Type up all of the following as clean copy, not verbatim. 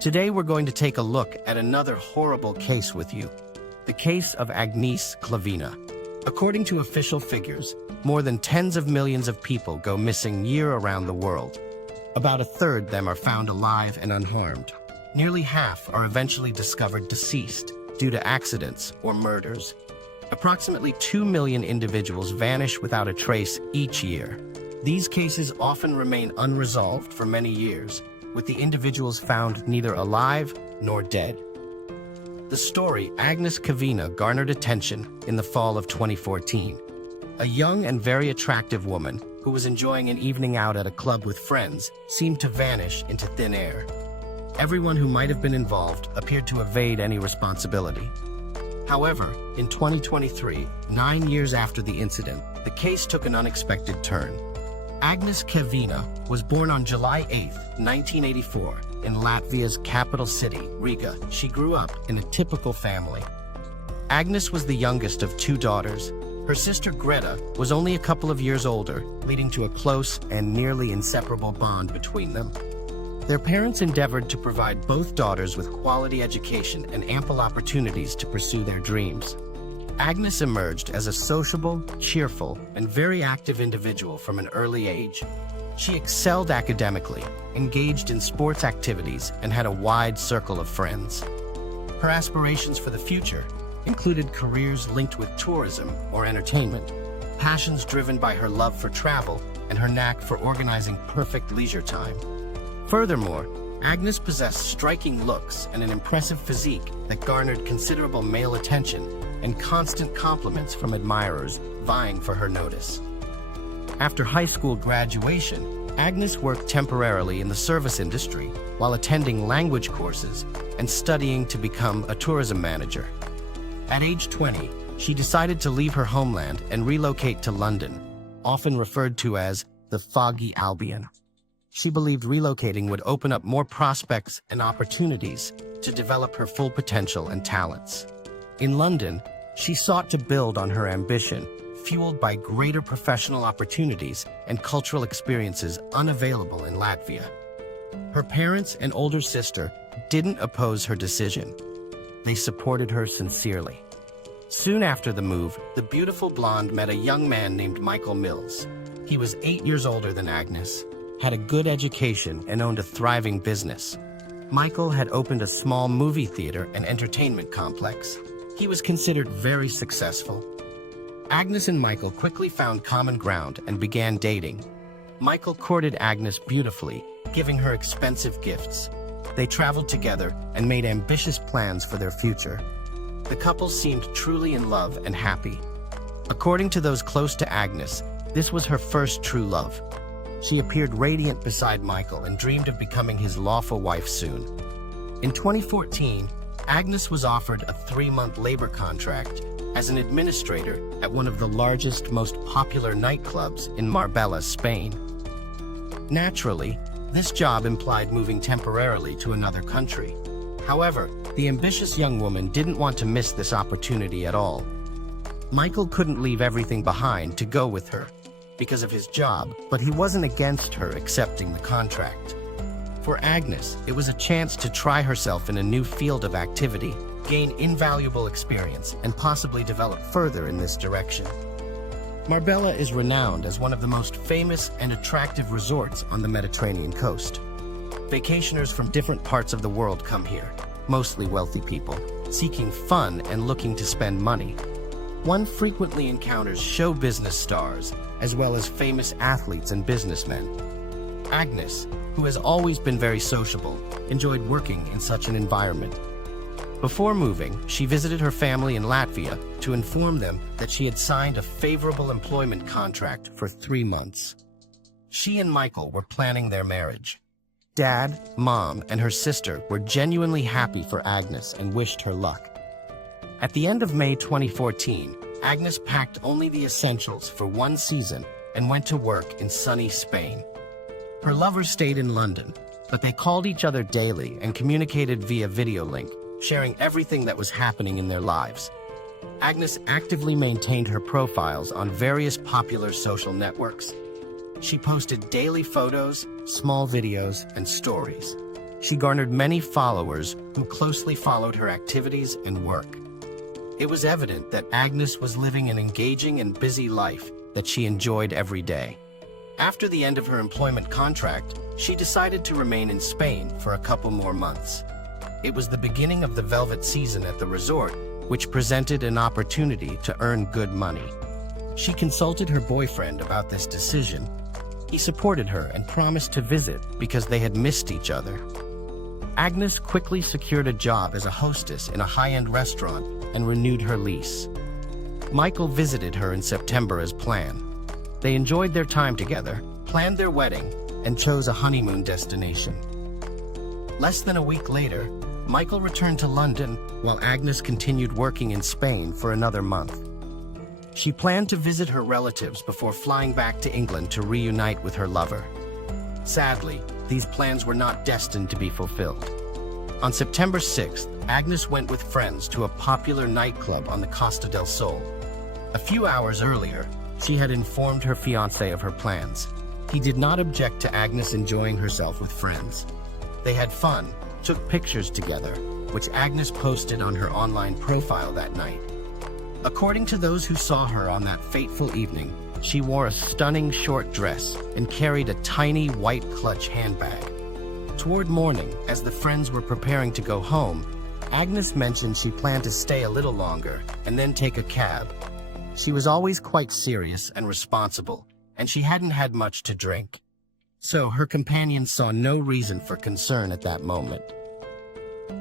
Today we're going to take a look at another horrible case with you. The case of Agnes Klavina. According to official figures, more than tens of millions of people go missing year-round the world. About a third them are found alive and unharmed. Nearly half are eventually discovered deceased due to accidents or murders. Approximately 2 million individuals vanish without a trace each year. These cases often remain unresolved for many years, with the individuals found neither alive nor dead. The story Agnes Klavina garnered attention in the fall of 2014. A young and very attractive woman who was enjoying an evening out at a club with friends seemed to vanish into thin air. Everyone who might have been involved appeared to evade any responsibility. However, in 2023, 9 years after the incident, the case took an unexpected turn. Agnes Klavina was born on July 8, 1984, in Latvia's capital city, Riga. She grew up in a typical family. Agnes was the youngest of 2 daughters. Her sister Greta was only a couple of years older, leading to a close and nearly inseparable bond between them. Their parents endeavored to provide both daughters with quality education and ample opportunities to pursue their dreams. Agnes emerged as a sociable, cheerful, and very active individual from an early age. She excelled academically, engaged in sports activities, and had a wide circle of friends. Her aspirations for the future included careers linked with tourism or entertainment, passions driven by her love for travel, and her knack for organizing perfect leisure time. Furthermore, Agnes possessed striking looks and an impressive physique that garnered considerable male attention and constant compliments from admirers vying for her notice. After high school graduation, Agnes worked temporarily in the service industry while attending language courses and studying to become a tourism manager. At age 20, she decided to leave her homeland and relocate to London, often referred to as the Foggy Albion. She believed relocating would open up more prospects and opportunities to develop her full potential and talents. In London, she sought to build on her ambition, fueled by greater professional opportunities and cultural experiences unavailable in Latvia. Her parents and older sister didn't oppose her decision. They supported her sincerely. Soon after the move, the beautiful blonde met a young man named Michael Mills. He was 8 years older than Agnes, had a good education, and owned a thriving business. Michael had opened a small movie theater and entertainment complex. He was considered very successful. Agnes and Michael quickly found common ground and began dating. Michael courted Agnes beautifully, giving her expensive gifts. They traveled together and made ambitious plans for their future. The couple seemed truly in love and happy. According to those close to Agnes, this was her first true love. She appeared radiant beside Michael and dreamed of becoming his lawful wife soon. In 2014, Agnes was offered a 3-month labor contract as an administrator at one of the largest, most popular nightclubs in Marbella, Spain. Naturally, this job implied moving temporarily to another country. However, the ambitious young woman didn't want to miss this opportunity at all. Michael couldn't leave everything behind to go with her because of his job, but he wasn't against her accepting the contract. For Agnes, it was a chance to try herself in a new field of activity, gain invaluable experience, and possibly develop further in this direction. Marbella is renowned as one of the most famous and attractive resorts on the Mediterranean coast. Vacationers from different parts of the world come here, mostly wealthy people, seeking fun and looking to spend money. One frequently encounters show business stars, as well as famous athletes and businessmen. Agnes, who has always been very sociable, enjoyed working in such an environment. Before moving, she visited her family in Latvia to inform them that she had signed a favorable employment contract for 3 months. She and Michael were planning their marriage. Dad, Mom, and her sister were genuinely happy for Agnes and wished her luck. At the end of May 2014, Agnes packed only the essentials for 1 season and went to work in sunny Spain. Her lovers stayed in London, but they called each other daily and communicated via video link, sharing everything that was happening in their lives. Agnes actively maintained her profiles on various popular social networks. She posted daily photos, small videos, and stories. She garnered many followers who closely followed her activities and work. It was evident that Agnes was living an engaging and busy life that she enjoyed every day. After the end of her employment contract, she decided to remain in Spain for a couple more months. It was the beginning of the velvet season at the resort, which presented an opportunity to earn good money. She consulted her boyfriend about this decision. He supported her and promised to visit because they had missed each other. Agnes quickly secured a job as a hostess in a high-end restaurant and renewed her lease. Michael visited her in September as planned. They enjoyed their time together, planned their wedding, and chose a honeymoon destination. Less than a week later, Michael returned to London while Agnes continued working in Spain for another month. She planned to visit her relatives before flying back to England to reunite with her lover. Sadly, these plans were not destined to be fulfilled. On September 6th, Agnes went with friends to a popular nightclub on the Costa del Sol. A few hours earlier, she had informed her fiancé of her plans. He did not object to Agnes enjoying herself with friends. They had fun, took pictures together, which Agnes posted on her online profile that night. According to those who saw her on that fateful evening, she wore a stunning short dress and carried a tiny white clutch handbag. Toward morning, as the friends were preparing to go home, Agnes mentioned she planned to stay a little longer and then take a cab. She was always quite serious and responsible, and she hadn't had much to drink. So her companions saw no reason for concern at that moment.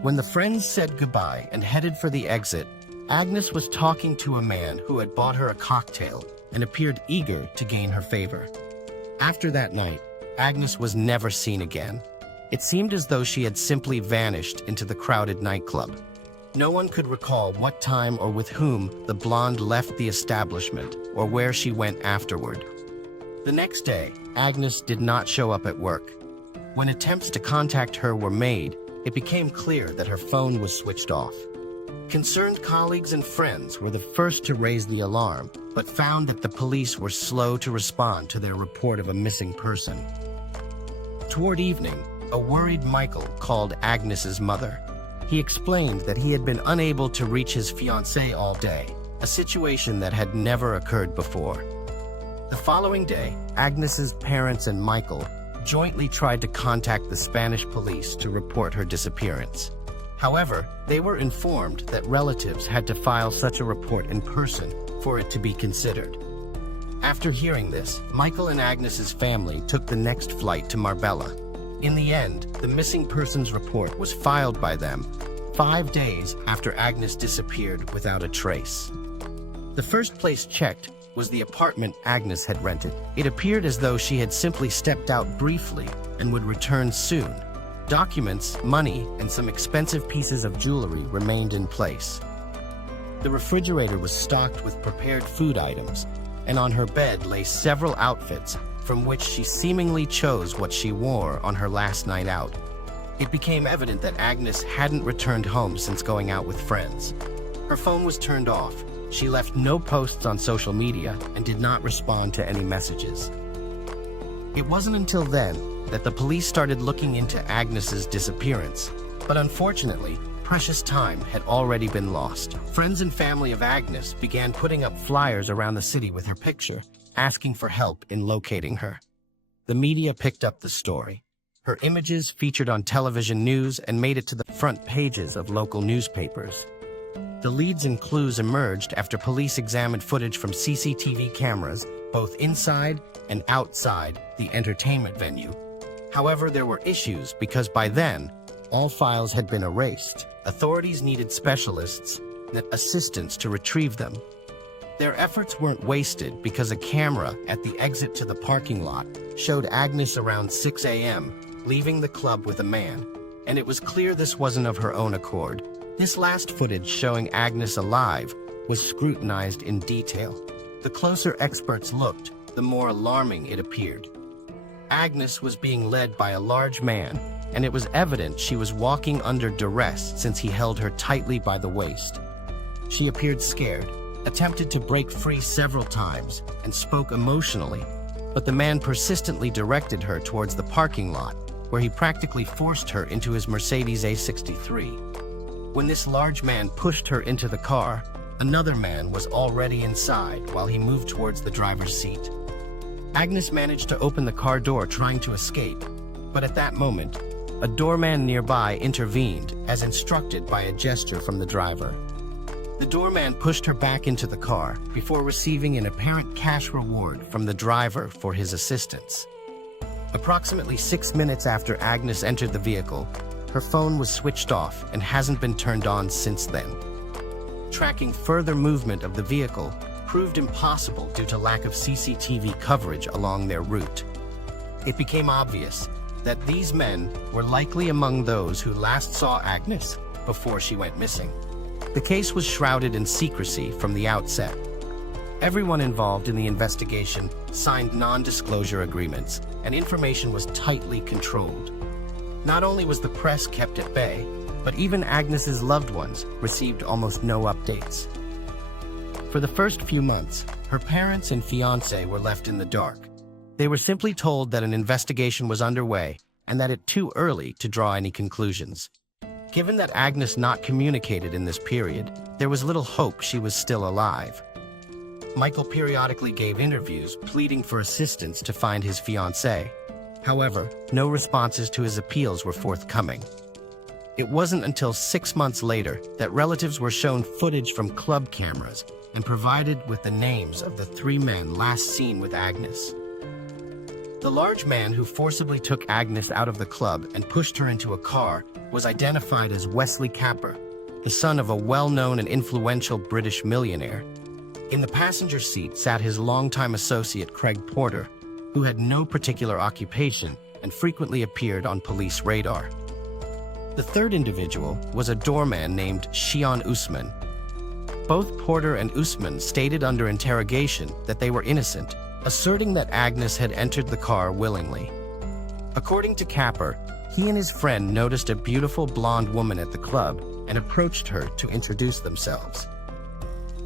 When the friends said goodbye and headed for the exit, Agnes was talking to a man who had bought her a cocktail and appeared eager to gain her favor. After that night, Agnes was never seen again. It seemed as though she had simply vanished into the crowded nightclub. No one could recall what time or with whom the blonde left the establishment or where she went afterward. The next day, Agnes did not show up at work. When attempts to contact her were made, it became clear that her phone was switched off. Concerned colleagues and friends were the first to raise the alarm, but found that the police were slow to respond to their report of a missing person. Toward evening, a worried Michael called Agnes's mother. He explained that he had been unable to reach his fiancée all day, a situation that had never occurred before. The following day, Agnes's parents and Michael jointly tried to contact the Spanish police to report her disappearance. However, they were informed that relatives had to file such a report in person for it to be considered. After hearing this, Michael and Agnes's family took the next flight to Marbella. In the end, the missing persons report was filed by them 5 days after Agnes disappeared without a trace. The first place checked was the apartment Agnes had rented. It appeared as though she had simply stepped out briefly and would return soon. Documents, money, and some expensive pieces of jewelry remained in place. The refrigerator was stocked with prepared food items, and on her bed lay several outfits from which she seemingly chose what she wore on her last night out. It became evident that Agnes hadn't returned home since going out with friends. Her phone was turned off. She left no posts on social media and did not respond to any messages. It wasn't until then that the police started looking into Agnes's disappearance, but unfortunately, precious time had already been lost. Friends and family of Agnes began putting up flyers around the city with her picture, asking for help in locating her. The media picked up the story. Her images featured on television news and made it to the front pages of local newspapers. The leads and clues emerged after police examined footage from CCTV cameras, both inside and outside the entertainment venue. However, there were issues because by then, all files had been erased. Authorities needed specialists and assistants to retrieve them. Their efforts weren't wasted because a camera at the exit to the parking lot showed Agnes around 6 a.m. leaving the club with a man, and it was clear this wasn't of her own accord. This last footage showing Agnes alive was scrutinized in detail. The closer experts looked, the more alarming it appeared. Agnes was being led by a large man, and it was evident she was walking under duress since he held her tightly by the waist. She appeared scared, attempted to break free several times, and spoke emotionally, but the man persistently directed her towards the parking lot, where he practically forced her into his Mercedes A63. When this large man pushed her into the car, another man was already inside while he moved towards the driver's seat. Agnes managed to open the car door trying to escape, but at that moment, a doorman nearby intervened as instructed by a gesture from the driver. The doorman pushed her back into the car before receiving an apparent cash reward from the driver for his assistance. Approximately 6 minutes after Agnes entered the vehicle, her phone was switched off and hasn't been turned on since then. Tracking further movement of the vehicle proved impossible due to lack of CCTV coverage along their route. It became obvious that these men were likely among those who last saw Agnes before she went missing. The case was shrouded in secrecy from the outset. Everyone involved in the investigation signed non-disclosure agreements, and information was tightly controlled. Not only was the press kept at bay, but even Agnes's loved ones received almost no updates. For the first few months, her parents and fiancé were left in the dark. They were simply told that an investigation was underway and that it's too early to draw any conclusions. Given that Agnes not communicated in this period, there was little hope she was still alive. Michael periodically gave interviews pleading for assistance to find his fiancée. However, no responses to his appeals were forthcoming. It wasn't until 6 months later that relatives were shown footage from club cameras and provided with the names of the 3 men last seen with Agnes. The large man who forcibly took Agnes out of the club and pushed her into a car was identified as Wesley Capper, the son of a well-known and influential British millionaire. In the passenger seat sat his longtime associate Craig Porter, who had no particular occupation and frequently appeared on police radar. The third individual was a doorman named Shion Usman. Both Porter and Usman stated under interrogation that they were innocent, asserting that Agnes had entered the car willingly. According to Capper, he and his friend noticed a beautiful blonde woman at the club and approached her to introduce themselves.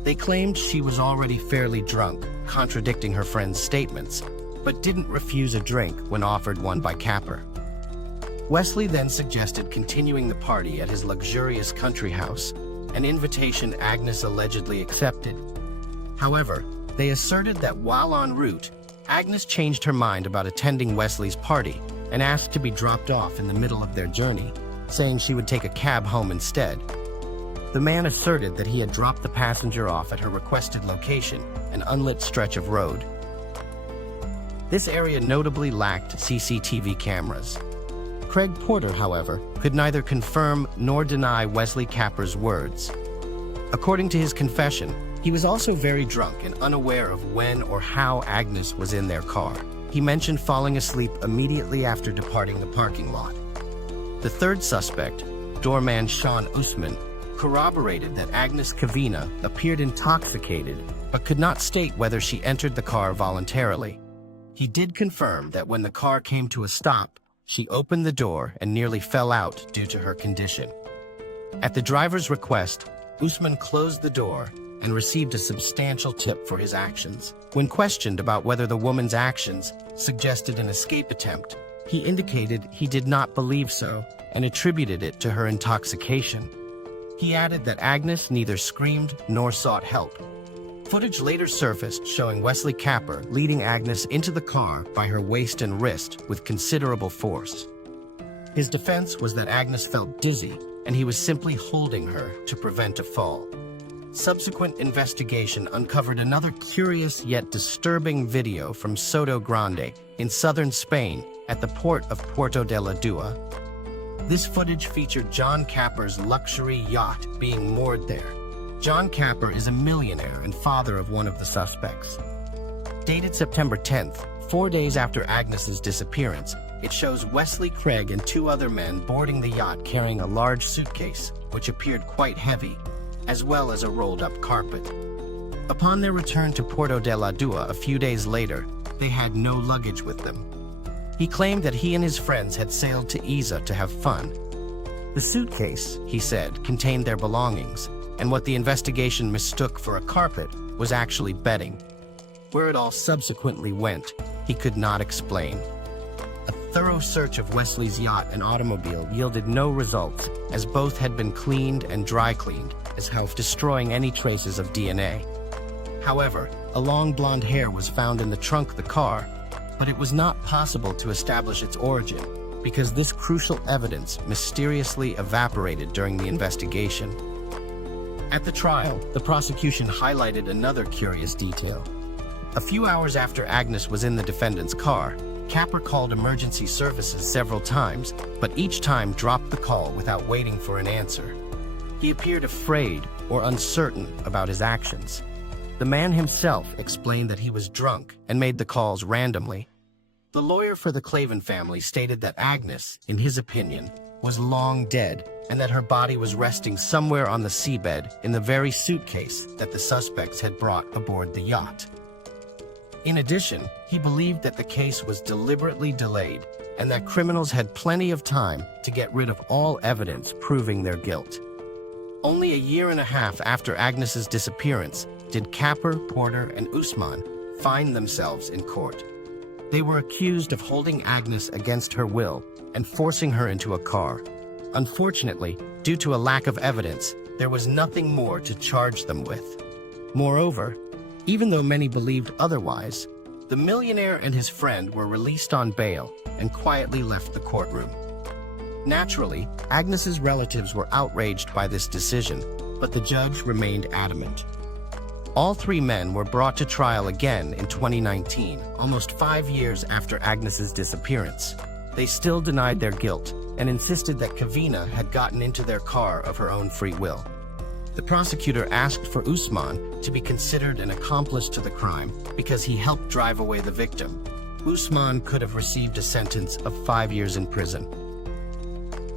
They claimed she was already fairly drunk, contradicting her friend's statements, but didn't refuse a drink when offered one by Capper. Wesley then suggested continuing the party at his luxurious country house, an invitation Agnes allegedly accepted. However, they asserted that while en route, Agnes changed her mind about attending Wesley's party and asked to be dropped off in the middle of their journey, saying she would take a cab home instead. The man asserted that he had dropped the passenger off at her requested location, an unlit stretch of road. This area notably lacked CCTV cameras. Craig Porter, however, could neither confirm nor deny Wesley Capper's words. According to his confession, he was also very drunk and unaware of when or how Agnes was in their car. He mentioned falling asleep immediately after departing the parking lot. The third suspect, doorman Shion Usman, corroborated that Agnes Klavina appeared intoxicated but could not state whether she entered the car voluntarily. He did confirm that when the car came to a stop, she opened the door and nearly fell out due to her condition. At the driver's request, Usman closed the door and received a substantial tip for his actions. When questioned about whether the woman's actions suggested an escape attempt, he indicated he did not believe so and attributed it to her intoxication. He added that Agnes neither screamed nor sought help. Footage later surfaced showing Wesley Capper leading Agnes into the car by her waist and wrist with considerable force. His defense was that Agnes felt dizzy and he was simply holding her to prevent a fall. Subsequent investigation uncovered another curious yet disturbing video from Soto Grande in southern Spain at the port of Puerto de la Dua. This footage featured John Capper's luxury yacht being moored there. John Capper is a millionaire and father of one of the suspects. Dated September 10th, 4 days after Agnes's disappearance, it shows Wesley, Craig, and 2 other men boarding the yacht carrying a large suitcase, which appeared quite heavy, as well as a rolled-up carpet. Upon their return to Puerto de la Dua a few days later, they had no luggage with them. He claimed that he and his friends had sailed to Ibiza to have fun. The suitcase, he said, contained their belongings, and what the investigation mistook for a carpet was actually bedding. Where it all subsequently went, he could not explain. A thorough search of Wesley's yacht and automobile yielded no results, as both had been cleaned and dry cleaned, as help destroying any traces of DNA. However, a long blonde hair was found in the trunk of the car, but it was not possible to establish its origin because this crucial evidence mysteriously evaporated during the investigation. At the trial, the prosecution highlighted another curious detail. A few hours after Agnes was in the defendant's car, Capper called emergency services several times, but each time dropped the call without waiting for an answer. He appeared afraid or uncertain about his actions. The man himself explained that he was drunk and made the calls randomly. The lawyer for the Klavin family stated that Agnes, in his opinion, was long dead and that her body was resting somewhere on the seabed in the very suitcase that the suspects had brought aboard the yacht. In addition, he believed that the case was deliberately delayed and that criminals had plenty of time to get rid of all evidence proving their guilt. Only a year and a half after Agnes's disappearance did Capper, Porter, and Usman find themselves in court. They were accused of holding Agnes against her will and forcing her into a car. Unfortunately, due to a lack of evidence, there was nothing more to charge them with. Moreover, even though many believed otherwise, the millionaire and his friend were released on bail and quietly left the courtroom. Naturally, Agnes's relatives were outraged by this decision, but the judge remained adamant. All three men were brought to trial again in 2019, almost 5 years after Agnes's disappearance. They still denied their guilt and insisted that Klavina had gotten into their car of her own free will. The prosecutor asked for Usman to be considered an accomplice to the crime because he helped drive away the victim. Usman could have received a sentence of 5 years in prison.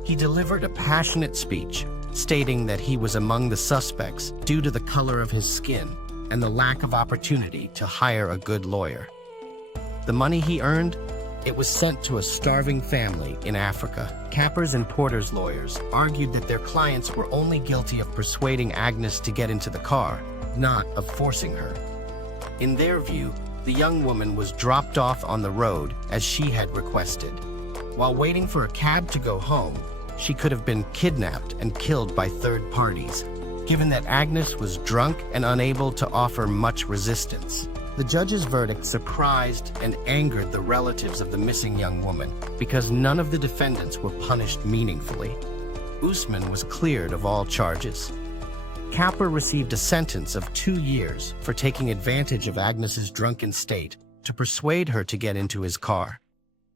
He delivered a passionate speech, stating that he was among the suspects due to the color of his skin and the lack of opportunity to hire a good lawyer. The money he earned, it was sent to a starving family in Africa. Capper's and Porter's lawyers argued that their clients were only guilty of persuading Agnes to get into the car, not of forcing her. In their view, the young woman was dropped off on the road as she had requested. While waiting for a cab to go home, she could have been kidnapped and killed by third parties, given that Agnes was drunk and unable to offer much resistance. The judge's verdict surprised and angered the relatives of the missing young woman because none of the defendants were punished meaningfully. Usman was cleared of all charges. Capper received a sentence of 2 years for taking advantage of Agnes's drunken state to persuade her to get into his car.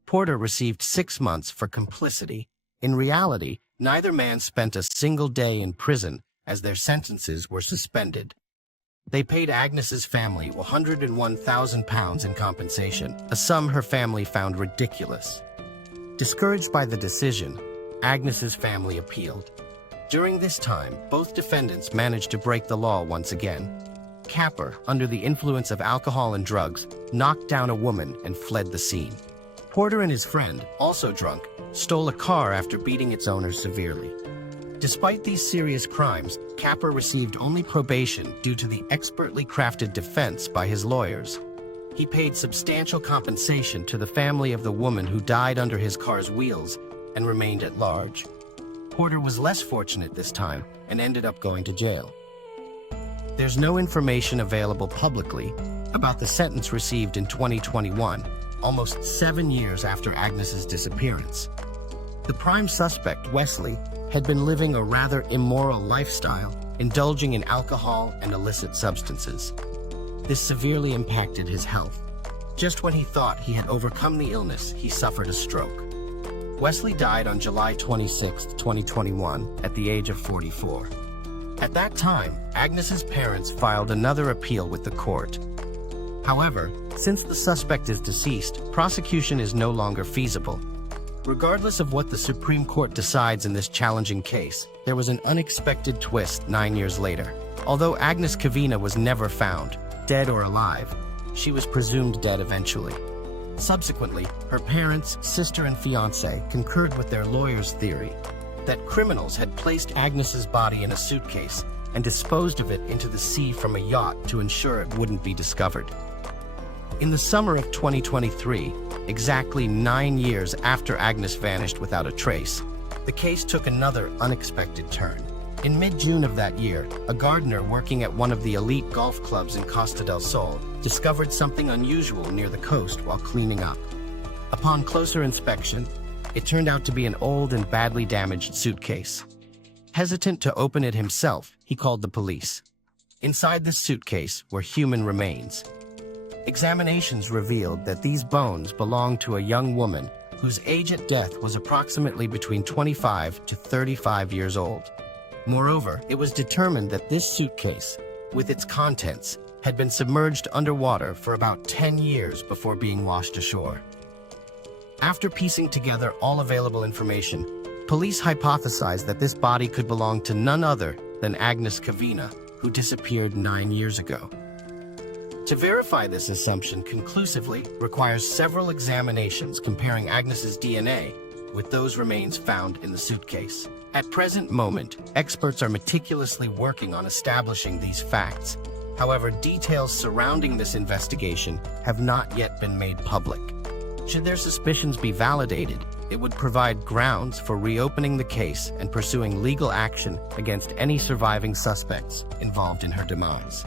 Porter received 6 months for complicity. In reality, neither man spent a single day in prison as their sentences were suspended. They paid Agnes's family £101,000 in compensation, a sum her family found ridiculous. Discouraged by the decision, Agnes's family appealed. During this time, both defendants managed to break the law once again. Capper, under the influence of alcohol and drugs, knocked down a woman and fled the scene. Porter and his friend, also drunk, stole a car after beating its owner severely. Despite these serious crimes, Capper received only probation due to the expertly crafted defense by his lawyers. He paid substantial compensation to the family of the woman who died under his car's wheels and remained at large. Porter was less fortunate this time and ended up going to jail. There's no information available publicly about the sentence received in 2021, almost 7 years after Agnes's disappearance. The prime suspect, Wesley, had been living a rather immoral lifestyle, indulging in alcohol and illicit substances. This severely impacted his health. Just when he thought he had overcome the illness, he suffered a stroke. Wesley died on July 26, 2021, at the age of 44. At that time, Agnes's parents filed another appeal with the court. However, since the suspect is deceased, prosecution is no longer feasible. Regardless of what the Supreme Court decides in this challenging case, there was an unexpected twist 9 years later. Although Agnes Klavina was never found, dead or alive, she was presumed dead eventually. Subsequently, her parents, sister, and fiancé concurred with their lawyer's theory that criminals had placed Agnes's body in a suitcase and disposed of it into the sea from a yacht to ensure it wouldn't be discovered. In the summer of 2023, exactly 9 years after Agnes vanished without a trace, the case took another unexpected turn. In mid-June of that year, a gardener working at one of the elite golf clubs in Costa del Sol discovered something unusual near the coast while cleaning up. Upon closer inspection, it turned out to be an old and badly damaged suitcase. Hesitant to open it himself, he called the police. Inside this suitcase were human remains. Examinations revealed that these bones belonged to a young woman whose age at death was approximately between 25 to 35 years old. Moreover, it was determined that this suitcase, with its contents, had been submerged underwater for about 10 years before being washed ashore. After piecing together all available information, police hypothesized that this body could belong to none other than Agnes Klavina, who disappeared 9 years ago. To verify this assumption conclusively requires several examinations comparing Agnes's DNA with those remains found in the suitcase. At present moment, experts are meticulously working on establishing these facts. However, details surrounding this investigation have not yet been made public. Should their suspicions be validated, it would provide grounds for reopening the case and pursuing legal action against any surviving suspects involved in her demise.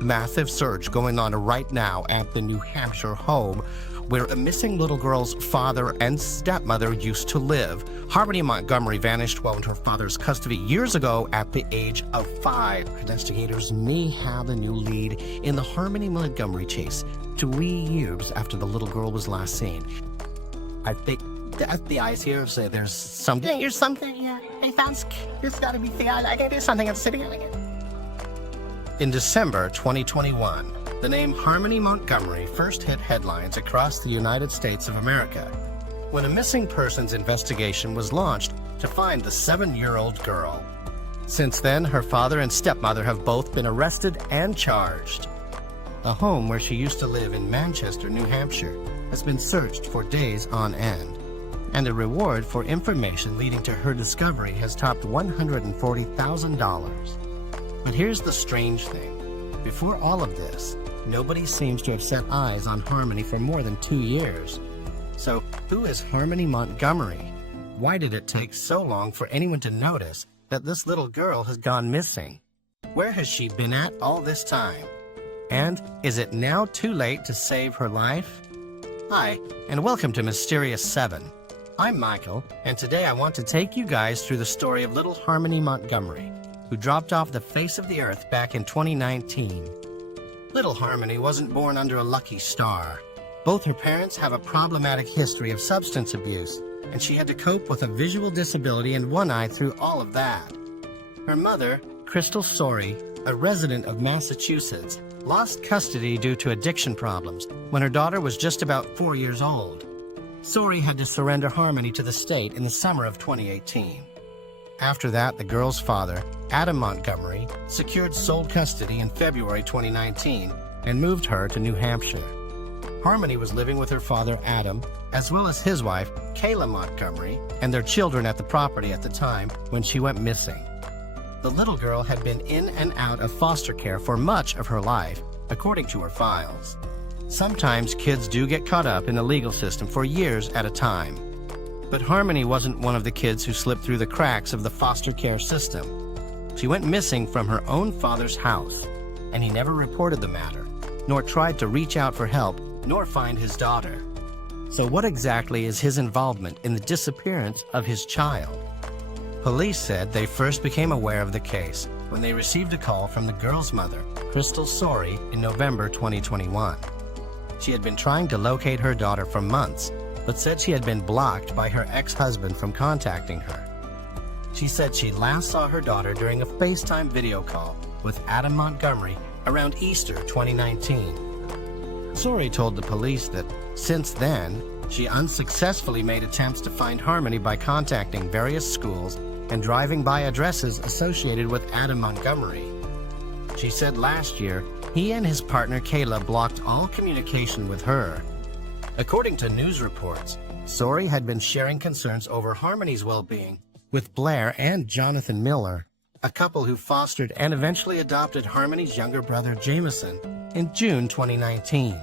Massive search going on right now at the New Hampshire home where the missing little girl's father and stepmother used to live. Harmony Montgomery vanished while in her father's custody years ago at the age of 5. Investigators may have a new lead in the Harmony Montgomery chase 3 years after the little girl was last seen. I think the FBI's here say there's something. There's something here. I found there's gotta be thing. I think there's something in the city. In December 2021, the name Harmony Montgomery first hit headlines across the United States of America when a missing persons investigation was launched to find the 7-year-old girl. Since then, her father and stepmother have both been arrested and charged. The home where she used to live in Manchester, New Hampshire, has been searched for days on end, and the reward for information leading to her discovery has topped $140,000. But here's the strange thing. Before all of this, nobody seems to have set eyes on Harmony for more than 2 years. So, who is Harmony Montgomery? Why did it take so long for anyone to notice that this little girl has gone missing? Where has she been at all this time? And is it now too late to save her life? Hi, and welcome to Mysterious 7. I'm Michael, and today I want to take you guys through the story of little Harmony Montgomery, who dropped off the face of the earth back in 2019. Little Harmony wasn't born under a lucky star. Both her parents have a problematic history of substance abuse, and she had to cope with a visual disability in one eye through all of that. Her mother, Crystal Sorey, a resident of Massachusetts, lost custody due to addiction problems when her daughter was just about 4 years old. Sorey had to surrender Harmony to the state in the summer of 2018. After that, the girl's father, Adam Montgomery, secured sole custody in February 2019 and moved her to New Hampshire. Harmony was living with her father, Adam, as well as his wife, Kayla Montgomery, and their children at the property at the time when she went missing. The little girl had been in and out of foster care for much of her life, according to her files. Sometimes kids do get caught up in the legal system for years at a time. But Harmony wasn't one of the kids who slipped through the cracks of the foster care system. She went missing from her own father's house, and he never reported the matter, nor tried to reach out for help, nor find his daughter. So what exactly is his involvement in the disappearance of his child? Police said they first became aware of the case when they received a call from the girl's mother, Crystal Sorey, in November 2021. She had been trying to locate her daughter for months, but said she had been blocked by her ex-husband from contacting her. She said she last saw her daughter during a FaceTime video call with Adam Montgomery around Easter 2019. Sorey told the police that since then, she unsuccessfully made attempts to find Harmony by contacting various schools and driving by addresses associated with Adam Montgomery. She said last year, he and his partner Kayla blocked all communication with her. According to news reports, Sorey had been sharing concerns over Harmony's well-being with Blair and Jonathan Miller, a couple who fostered and eventually adopted Harmony's younger brother Jameson in June 2019.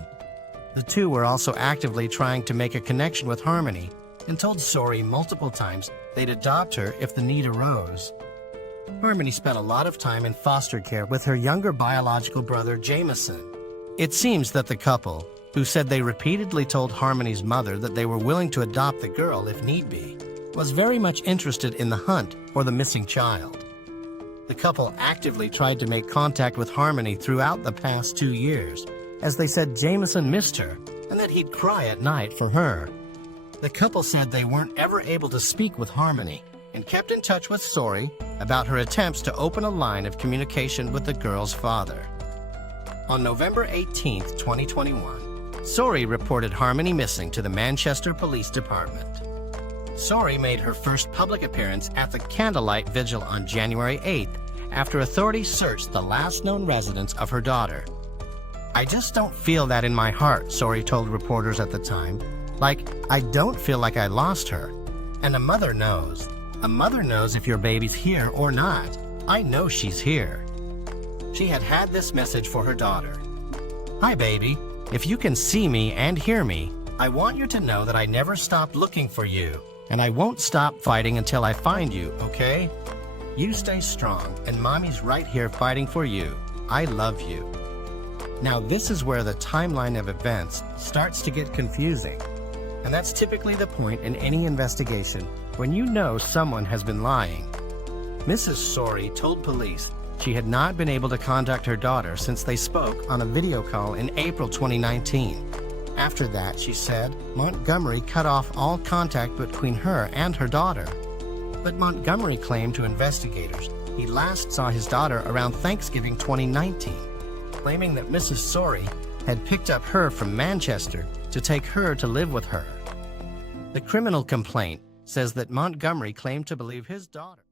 The two were also actively trying to make a connection with Harmony and told Sori multiple times they'd adopt her if the need arose. Harmony spent a lot of time in foster care with her younger biological brother, Jameson. It seems that the couple, who said they repeatedly told Harmony's mother that they were willing to adopt the girl if need be, was very much interested in the hunt for the missing child. The couple actively tried to make contact with Harmony throughout the past 2 years, as they said Jameson missed her and that he'd cry at night for her. The couple said they weren't ever able to speak with Harmony and kept in touch with Sori about her attempts to open a line of communication with the girl's father. On November 18, 2021, Sori reported Harmony missing to the Manchester Police Department. Sori made her first public appearance at the candlelight vigil on January 8th after authorities searched the last known residence of her daughter. "I just don't feel that in my heart," Sori told reporters at the time. "Like, I don't feel like I lost her. And a mother knows. A mother knows if your baby's here or not. I know she's here." She had this message for her daughter. "Hi, baby. If you can see me and hear me, I want you to know that I never stopped looking for you, and I won't stop fighting until I find you, okay? You stay strong, and Mommy's right here fighting for you. I love you." Now, this is where the timeline of events starts to get confusing. And that's typically the point in any investigation when you know someone has been lying. Mrs. Sori told police she had not been able to contact her daughter since they spoke on a video call in April 2019. After that, she said, Montgomery cut off all contact between her and her daughter. But Montgomery claimed to investigators he last saw his daughter around Thanksgiving 2019, claiming that Mrs. Sori had picked up her from Manchester to take her to live with her. The criminal complaint says that Montgomery claimed to believe his daughter.